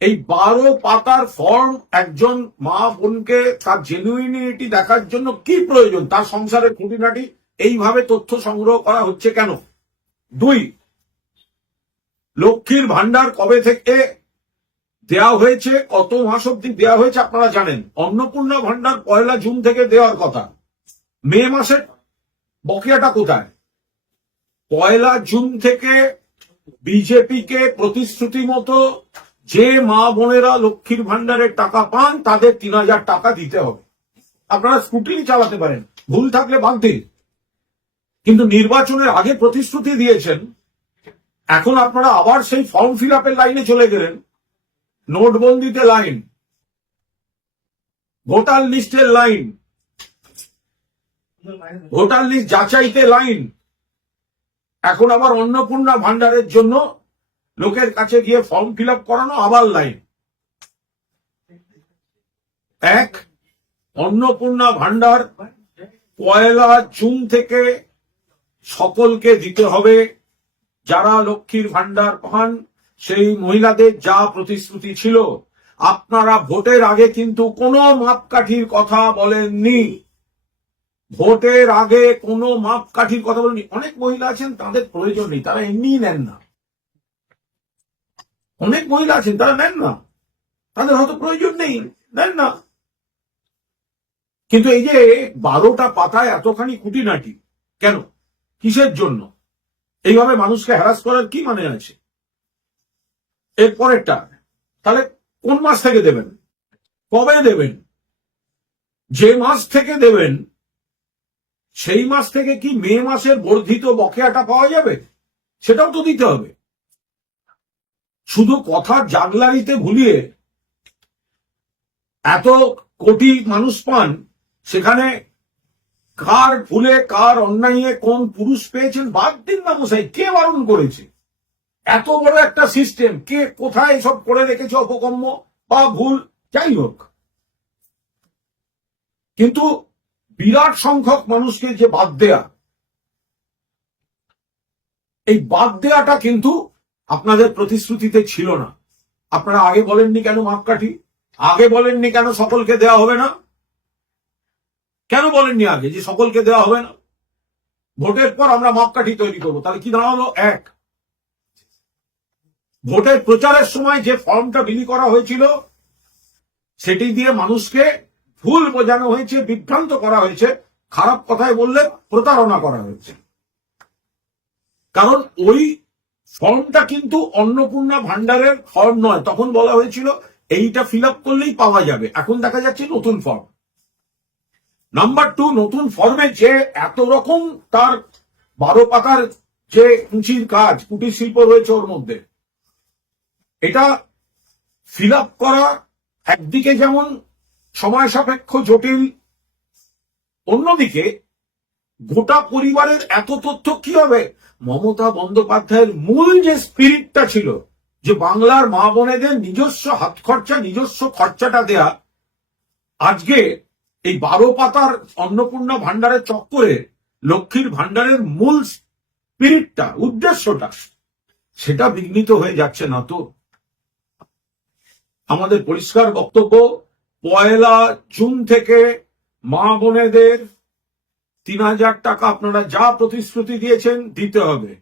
এই 12 পাতার ফর্ম একজন মা বোনকে তার জেনুইনিটি দেখার জন্য কি প্রয়োজন, তার সংসারের খুঁটিনাটি এইভাবে তথ্য সংগ্রহ করা হচ্ছে কেন? 2, লক্ষ্মীর ভান্ডার কবে থেকে দেয়া হয়েছে, কত মাস অব্দি দেওয়া হয়েছে আপনারা জানেন। অন্নপূর্ণা ভান্ডার 1 জুন থেকে দেওয়ার কথা, মে মাসের বকেয়াটা কোথায়? 1 জুন থেকে বিজেপি কে প্রতিশ্রুতি মতো যে মা বোনেরা লক্ষ্মীর ভান্ডারের টাকা পান তাদের 3000 টাকা দিতে হবে। আপনারা স্কুটিনি চালাতে পারেন, ভুল থাকলে বাদ দিন, কিন্তু নির্বাচনের আগে প্রতিশ্রুতি দিয়েছেন, এখন আপনারা আবার সেই ফর্ম ফিল আপের লাইনে চলে গেলেন। নোটবন্দিতে লাইন, ভোটার লিস্টের লাইন, ভোটার লিস্ট যাচাইতে লাইন, এখন আবার অন্নপূর্ণা ভান্ডারের জন্য লোকের কাছে গিয়ে ফর্ম ফিল আপ করানো, আবার লাইন। 1, অন্নপূর্ণা ভান্ডার 1 জুন থেকে সকলকে দিতে হবে। যারা লক্ষ্মীর ভান্ডার পান সেই মহিলাদের যা প্রতিশ্রুতি ছিল, আপনারা ভোটের আগে কিন্তু কোনো মাপকাঠির কথা বলেননি। ভোটের আগে কোনো মাপকাঠির কথা বলেননি। অনেক মহিলা আছেন তাদের প্রয়োজন নেই, তারা এমনি নেন না। অনেক মহিলা আছেন তারা নেন না, তাদের হয়তো প্রয়োজন নেই, নেন না। কিন্তু এই যে 12টা পাতায় এতখানি খুঁটিনাটি কেন, কিসের জন্য? এইভাবে মানুষকে হ্যারাস করার কি মানে আছে? এরপরেরটা তাহলে কোন মাস থেকে দেবেন, কবে দেবেন? যে মাস থেকে দেবেন সেই মাস থেকে কি মে মাসের বর্ধিত বকেয়াটা পাওয়া যাবে? সেটাও তো দিতে হবে। শুধু কথার জাগলারিতে ভুলিয়ে এত কোটি মানুষ পান, সেখানে কার ভুলে কার অন্যায়ে কোন পুরুষ পেয়েছেন বাদ দিন না মশাই, কে বারণ করেছে? এত বড় একটা সিস্টেম, কে কোথায় সব করে রেখেছে অপকর্ম বা ভুল, যাই হোক। কিন্তু বিরাট সংখ্যক মানুষকে যে বাদ দেয়া, এই বাদ দেয়াটা কিন্তু আপনাদের প্রতিশ্রুতিতে ছিল না। আপনারা আগে বলেননি কেন মাপকাঠি? আগে বলেননি কেন সকলকে দেওয়া হবে না? কেন বলেননি আগে যে সকলকে দেওয়া হবে না? ভোটের পর আমরা মাপকাঠি তৈরি করবো। তাহলে কি দাঁড়ালো? 1, ভোটের প্রচারের সময় যে ফর্মটা বিলি করা হয়েছিল সেটি দিয়ে মানুষকে ভুল বোঝানো হয়েছে, বিভ্রান্ত করা হয়েছে, খারাপ কথায় বললে প্রতারণা করা হয়েছে। কারণ ওই ফর্মটা কিন্তু অন্নপূর্ণা ভান্ডারের ফর্ম নয়। তখন বলা হয়েছিল এইটা ফিল আপ করলেই পাওয়া যাবে, এখন দেখা যাচ্ছে নতুন ফর্ম। নাম্বার 2, নতুন ফর্মে যে এত রকম তার 12 পাতার যে কুচির কাজ, কুটির শিল্প রয়েছে ওর মধ্যে, এটা ফিল আপ করা একদিকে যেমন সময় সাপেক্ষ, জটিল, অন্যদিকে গোটা পরিবারের এত তথ্য কি হবে? মমতা বন্দ্যোপাধ্যায়ের মূল যে স্পিরিটটা ছিল, যে বাংলার মা বোনেদের নিজস্ব হাত খরচা, নিজস্ব খরচাটা দেয়া, আজকে এই 12 পাতার অন্নপূর্ণা ভান্ডারের চক্করে লক্ষ্মীর ভান্ডারের মূল স্পিরিটটা, উদ্দেশ্যটা, সেটা বিঘ্নিত হয়ে যাচ্ছে না তো? আমাদের পরিষ্কার বক্তব্য, 1 জুন থেকে মা বোনেদের 3000 টাকা আপনারা যা প্রতিশ্রুতি দিয়েছেন দিতে হবে।